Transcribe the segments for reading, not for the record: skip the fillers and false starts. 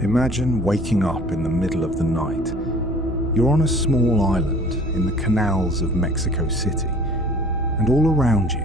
Imagine waking up in the middle of the night. You're on a small island in the canals of Mexico City, and all around you,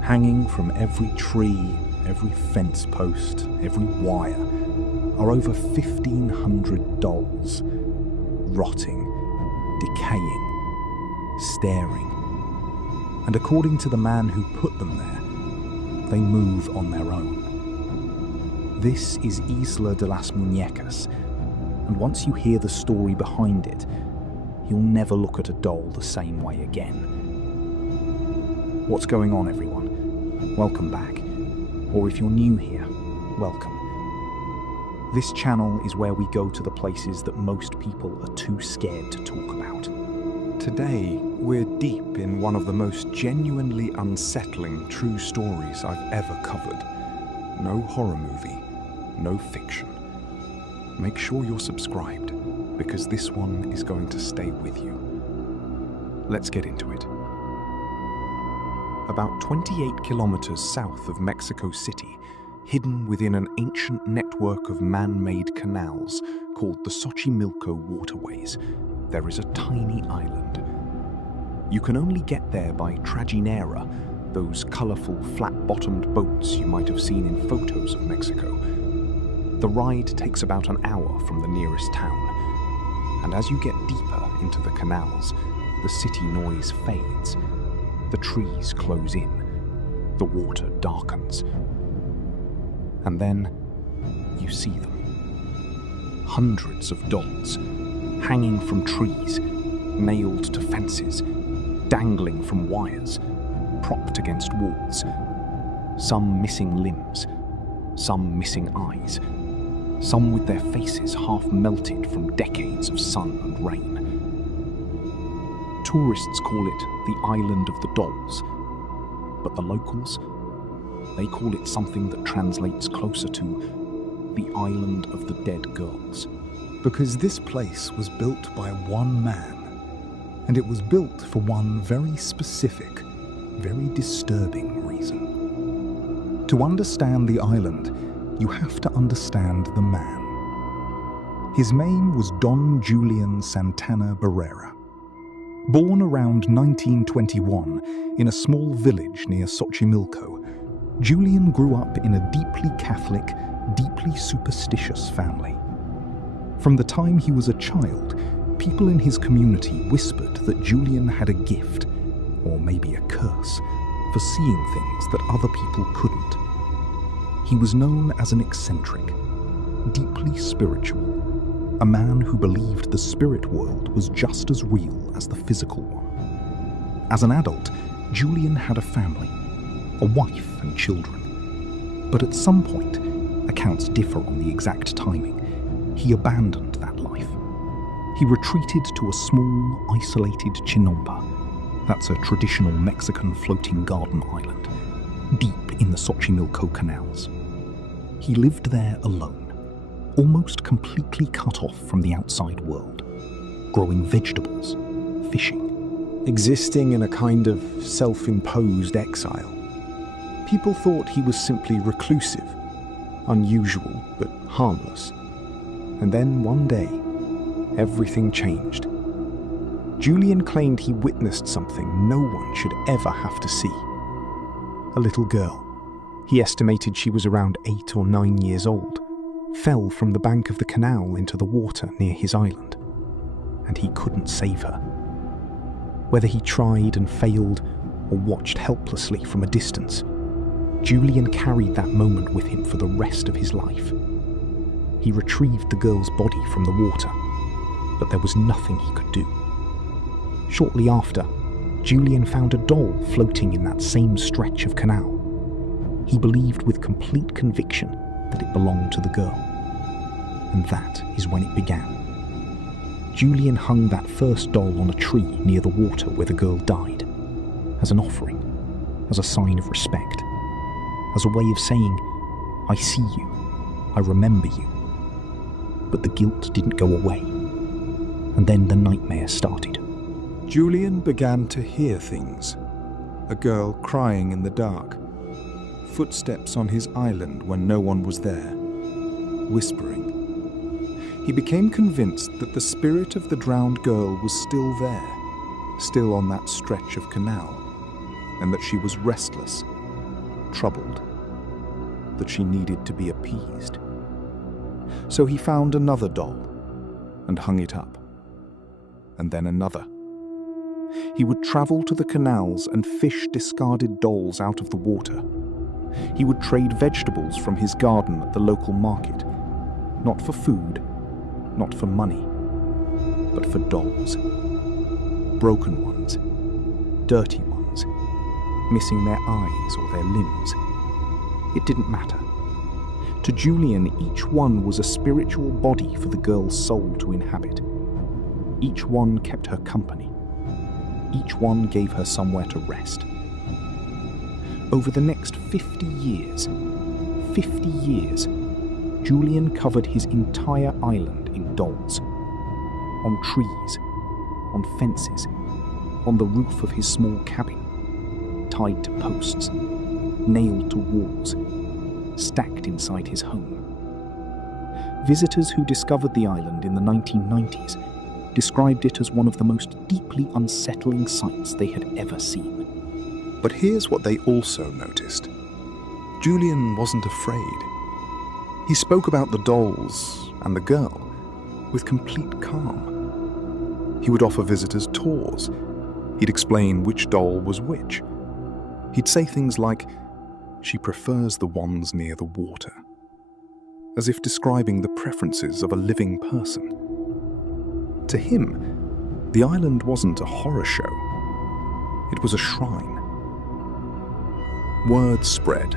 hanging from every tree, every fence post, every wire, are over 1,500 dolls, rotting, decaying, staring. And according to the man who put them there, they move on their own. This is Isla de las Muñecas, and once you hear the story behind it, you'll never look at a doll the same way again. What's going on, everyone? Welcome back. Or if you're new here, welcome. This channel is where we go to the places that most people are too scared to talk about. Today, we're deep in one of the most genuinely unsettling true stories I've ever covered. No horror movie, no fiction. Make sure you're subscribed, because this one is going to stay with you. Let's get into it. About 28 kilometers south of Mexico City, hidden within an ancient network of man-made canals called the Xochimilco waterways, there is a tiny island. You can only get there by trajinera, those colourful, flat-bottomed boats you might have seen in photos of Mexico. The ride takes about an hour from the nearest town, and as you get deeper into the canals, the city noise fades. The trees close in, the water darkens, and then you see them. Hundreds of dolls, hanging from trees, nailed to fences, dangling from wires, propped against walls. Some missing limbs, some missing eyes, some with their faces half melted from decades of sun and rain. Tourists call it the Island of the Dolls, but the locals, they call it something that translates closer to the Island of the Dead Girls. Because this place was built by one man, and it was built for one very specific, very disturbing reason. To understand the island, you have to understand the man. His name was Don Julian Santana. Born around 1921 in a small village near Xochimilco, Julian grew up in a deeply Catholic, deeply superstitious family. From the time he was a child, people in his community whispered that Julian had a gift, or maybe a curse, for seeing things that other people couldn't. He was known as an eccentric, deeply spiritual, a man who believed the spirit world was just as real as the physical one. As an adult, Julian had a family, a wife and children. But at some point, accounts differ on the exact timing, he abandoned that life. He retreated to a small, isolated chinomba. That's a traditional Mexican floating garden island, deep in the Xochimilco canals. He lived there alone, almost completely cut off from the outside world, growing vegetables, fishing. Existing in a kind of self-imposed exile. People thought he was simply reclusive, unusual but harmless. And then one day, everything changed. Julian claimed he witnessed something no one should ever have to see. A little girl, he estimated she was around 8 or 9 years old, fell from the bank of the canal into the water near his island, and he couldn't save her. Whether he tried and failed, or watched helplessly from a distance, Julian carried that moment with him for the rest of his life. He retrieved the girl's body from the water, but there was nothing he could do. Shortly after, Julian found a doll floating in that same stretch of canal. He believed with complete conviction that it belonged to the girl. And that is when it began. Julian hung that first doll on a tree near the water where the girl died, as an offering, as a sign of respect, as a way of saying, I see you, I remember you. But the guilt didn't go away, and then the nightmare started. Julian began to hear things. A girl crying in the dark. Footsteps on his island when no one was there. Whispering. He became convinced that the spirit of the drowned girl was still there, still on that stretch of canal, and that she was restless, troubled, that she needed to be appeased. So he found another doll and hung it up, and then another. He would travel to the canals and fish discarded dolls out of the water. He would trade vegetables from his garden at the local market, not for food, not for money, but for dolls. Broken ones, dirty ones, missing their eyes or their limbs. It didn't matter. To Julian, each one was a spiritual body for the girl's soul to inhabit. Each one kept her company. Each one gave her somewhere to rest. Over the next 50 years, Julian covered his entire island in dolls. On trees, on fences, on the roof of his small cabin, tied to posts, nailed to walls, stacked inside his home. Visitors who discovered the island in the 1990s described it as one of the most deeply unsettling sights they had ever seen. But here's what they also noticed. Julian wasn't afraid. He spoke about the dolls and the girl with complete calm. He would offer visitors tours. He'd explain which doll was which. He'd say things like, "She prefers the ones near the water," as if describing the preferences of a living person. To him, the island wasn't a horror show. It was a shrine. Word spread.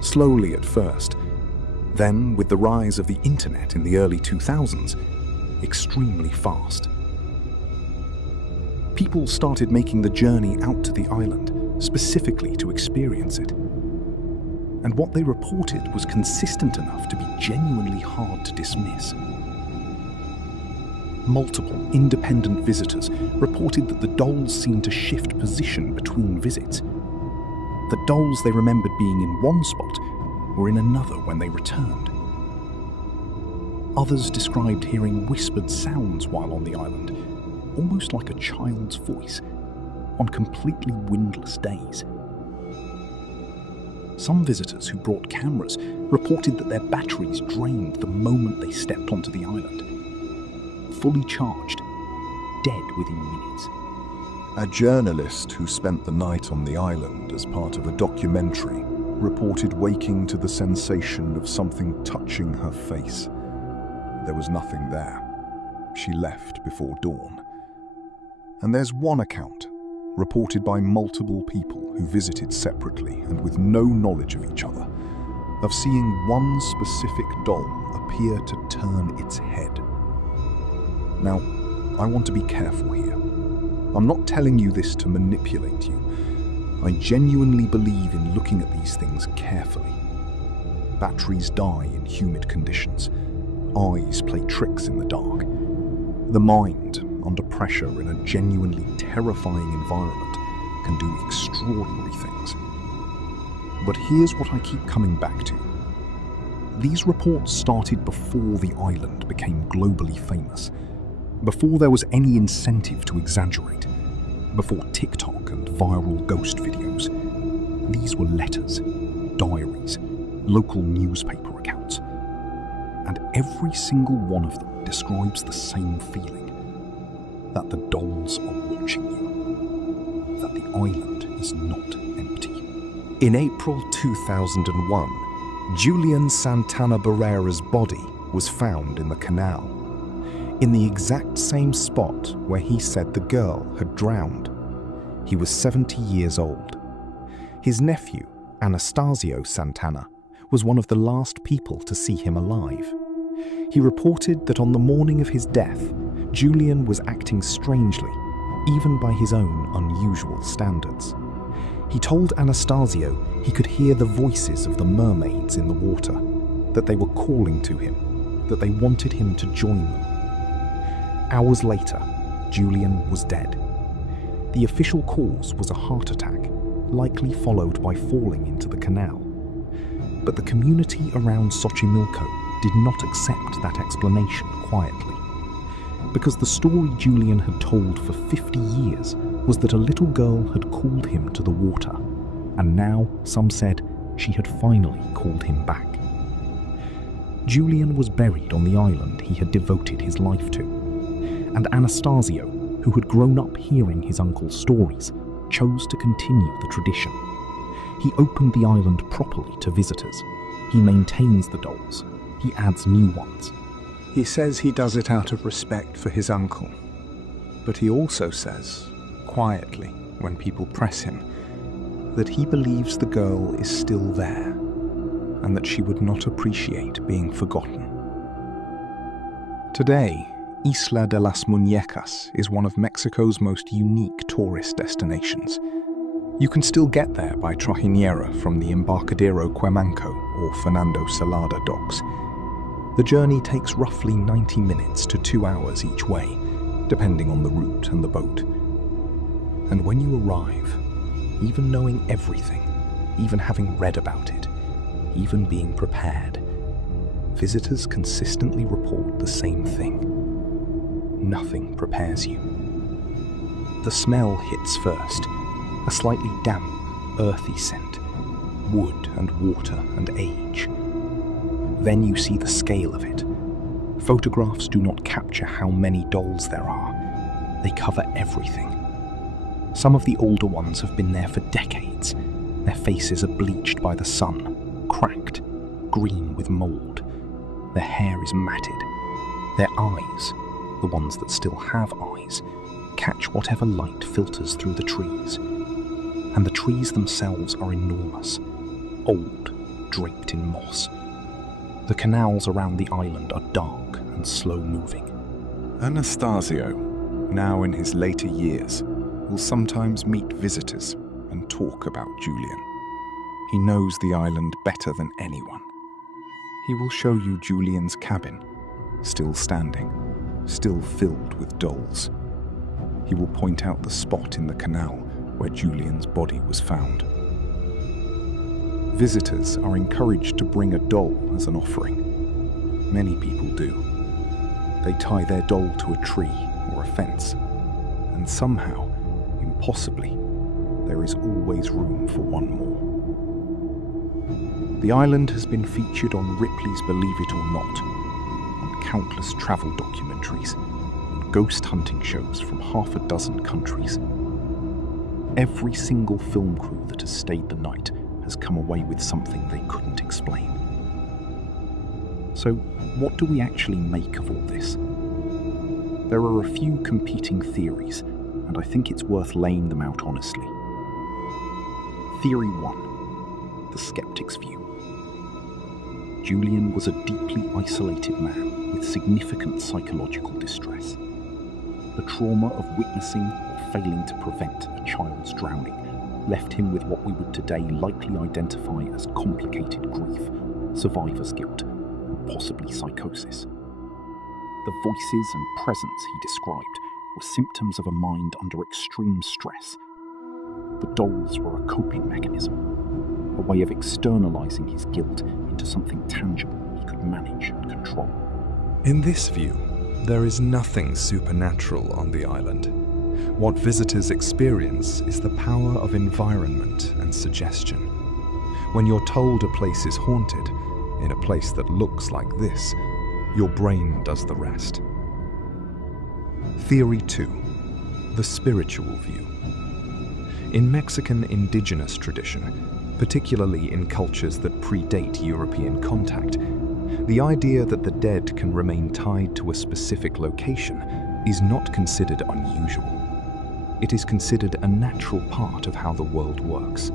Slowly at first. Then, with the rise of the internet in the early 2000s, extremely fast. People started making the journey out to the island, specifically to experience it. And what they reported was consistent enough to be genuinely hard to dismiss. Multiple independent visitors reported that the dolls seemed to shift position between visits. The dolls they remembered being in one spot were in another when they returned. Others described hearing whispered sounds while on the island, almost like a child's voice, on completely windless days. Some visitors who brought cameras reported that their batteries drained the moment they stepped onto the island. Fully charged, dead within minutes. A journalist who spent the night on the island as part of a documentary reported waking to the sensation of something touching her face. There was nothing there. She left before dawn. And there's one account, reported by multiple people who visited separately and with no knowledge of each other, of seeing one specific doll appear to turn its head. Now, I want to be careful here. I'm not telling you this to manipulate you. I genuinely believe in looking at these things carefully. Batteries die in humid conditions. Eyes play tricks in the dark. The mind, under pressure in a genuinely terrifying environment, can do extraordinary things. But here's what I keep coming back to. These reports started before the island became globally famous, before there was any incentive to exaggerate, before TikTok and viral ghost videos. These were letters, diaries, local newspaper accounts, and every single one of them describes the same feeling, that the dolls are watching you, that the island is not empty. In April 2001, Julian Santana Barrera's body was found in the canal, in the exact same spot where he said the girl had drowned. He was 70 years old. His nephew, Anastasio Santana, was one of the last people to see him alive. He reported that on the morning of his death, Julian was acting strangely, even by his own unusual standards. He told Anastasio he could hear the voices of the mermaids in the water, that they were calling to him, that they wanted him to join them. Hours later, Julian was dead. The official cause was a heart attack, likely followed by falling into the canal. But the community around Xochimilco did not accept that explanation quietly, because the story Julian had told for 50 years was that a little girl had called him to the water, and now, some said, she had finally called him back. Julian was buried on the island he had devoted his life to, and Anastasio, who had grown up hearing his uncle's stories, chose to continue the tradition. He opened the island properly to visitors. He maintains the dolls. He adds new ones. He says he does it out of respect for his uncle, but he also says, quietly, when people press him, that he believes the girl is still there, and that she would not appreciate being forgotten. Today, Isla de las Muñecas is one of Mexico's most unique tourist destinations. You can still get there by trajinera from the Embarcadero Cuemanco or Fernando Salada docks. The journey takes roughly 90 minutes to 2 hours each way, depending on the route and the boat. And when you arrive, even knowing everything, even having read about it, even being prepared, visitors consistently report the same thing. Nothing prepares you. The smell hits first, a slightly damp, earthy scent, wood and water and age. Then you see the scale of it. Photographs do not capture how many dolls there are. They cover everything. Some of the older ones have been there for decades. Their faces are bleached by the sun, cracked, green with mold. Their hair is matted. Their eyes, the ones that still have eyes, catch whatever light filters through the trees. And the trees themselves are enormous, old, draped in moss. The canals around the island are dark and slow-moving. Anastasio, now in his later years, will sometimes meet visitors and talk about Julian. He knows the island better than anyone. He will show you Julian's cabin, still standing, still filled with dolls. He will point out the spot in the canal where Julian's body was found. Visitors are encouraged to bring a doll as an offering. Many people do. They tie their doll to a tree or a fence, and somehow, impossibly, there is always room for one more. The island has been featured on Ripley's Believe It or Not, on countless travel documentaries, and ghost hunting shows from half a dozen countries. Every single film crew that has stayed the night has come away with something they couldn't explain. So, what do we actually make of all this? There are a few competing theories, and I think it's worth laying them out honestly. Theory 1, the skeptic's view. Julian was a deeply isolated man with significant psychological distress. The trauma of witnessing or failing to prevent a child's drowning left him with what we would today likely identify as complicated grief, survivor's guilt, and possibly psychosis. The voices and presence he described were symptoms of a mind under extreme stress. The dolls were a coping mechanism, a way of externalizing his guilt into something tangible he could manage and control. In this view, there is nothing supernatural on the island. What visitors experience is the power of environment and suggestion. When you're told a place is haunted, in a place that looks like this, your brain does the rest. Theory 2, the spiritual view. In Mexican indigenous tradition, particularly in cultures that predate European contact, the idea that the dead can remain tied to a specific location is not considered unusual. It is considered a natural part of how the world works.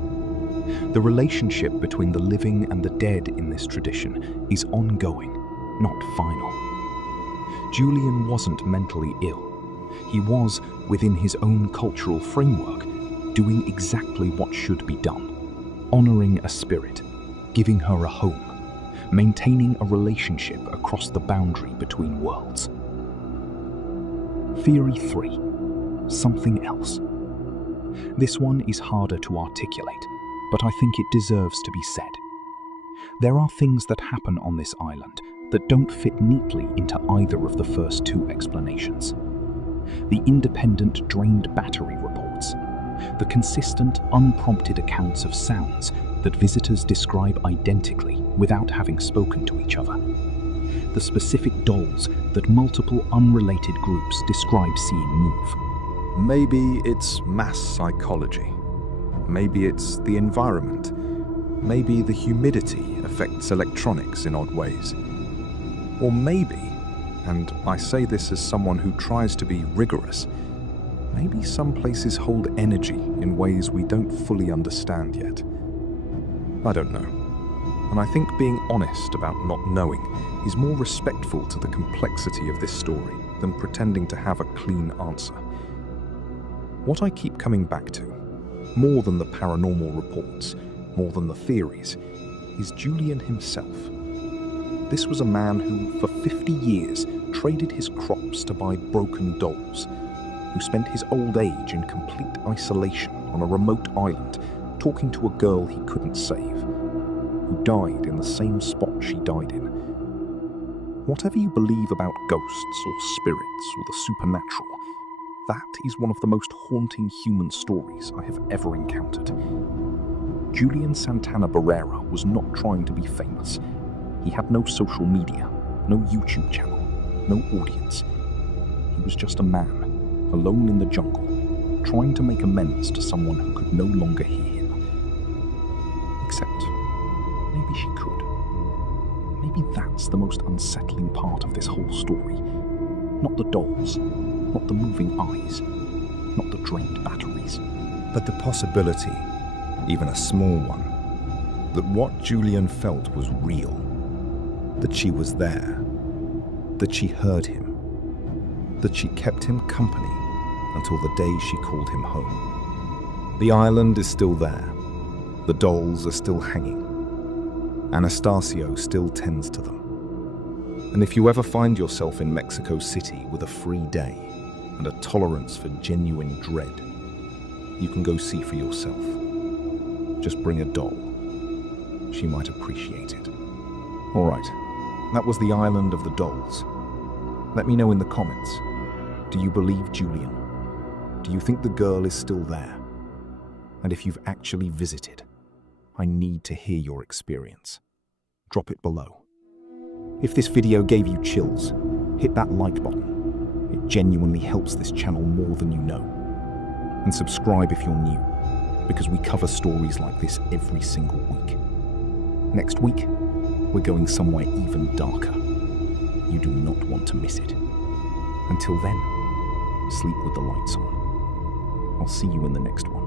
The relationship between the living and the dead in this tradition is ongoing, not final. Julian wasn't mentally ill. He was, within his own cultural framework, doing exactly what should be done, honoring a spirit, giving her a home, maintaining a relationship across the boundary between worlds. Theory 3, something else. This one is harder to articulate, but I think it deserves to be said. There are things that happen on this island that don't fit neatly into either of the first two explanations. The independent drained battery reports, the consistent, unprompted accounts of sounds that visitors describe identically without having spoken to each other, the specific dolls that multiple unrelated groups describe seeing move. Maybe it's mass psychology. Maybe it's the environment. Maybe the humidity affects electronics in odd ways. Or maybe, and I say this as someone who tries to be rigorous, maybe some places hold energy in ways we don't fully understand yet. I don't know. And I think being honest about not knowing is more respectful to the complexity of this story than pretending to have a clean answer. What I keep coming back to, more than the paranormal reports, more than the theories, is Julian himself. This was a man who, for 50 years, traded his crops to buy broken dolls, who spent his old age in complete isolation on a remote island, talking to a girl he couldn't save, who died in the same spot she died in. Whatever you believe about ghosts or spirits or the supernatural, that is one of the most haunting human stories I have ever encountered. Julian Santana Barrera was not trying to be famous. He had no social media, no YouTube channel, no audience. He was just a man, alone in the jungle, trying to make amends to someone who could no longer hear him. Except, maybe she could. Maybe that's the most unsettling part of this whole story. Not the dolls, not the moving eyes, not the drained batteries. But the possibility, even a small one, that what Julian felt was real, that she was there, that she heard him, that she kept him company until the day she called him home. The island is still there. The dolls are still hanging. Anastasio still tends to them. And if you ever find yourself in Mexico City with a free day and a tolerance for genuine dread, you can go see for yourself. Just bring a doll. She might appreciate it. All right, that was the island of the dolls. Let me know in the comments. Do you believe Julian? Do you think the girl is still there? And if you've actually visited, I need to hear your experience. Drop it below. If this video gave you chills, hit that like button. It genuinely helps this channel more than you know. And subscribe if you're new, because we cover stories like this every single week. Next week, we're going somewhere even darker. You do not want to miss it. Until then, sleep with the lights on. I'll see you in the next one.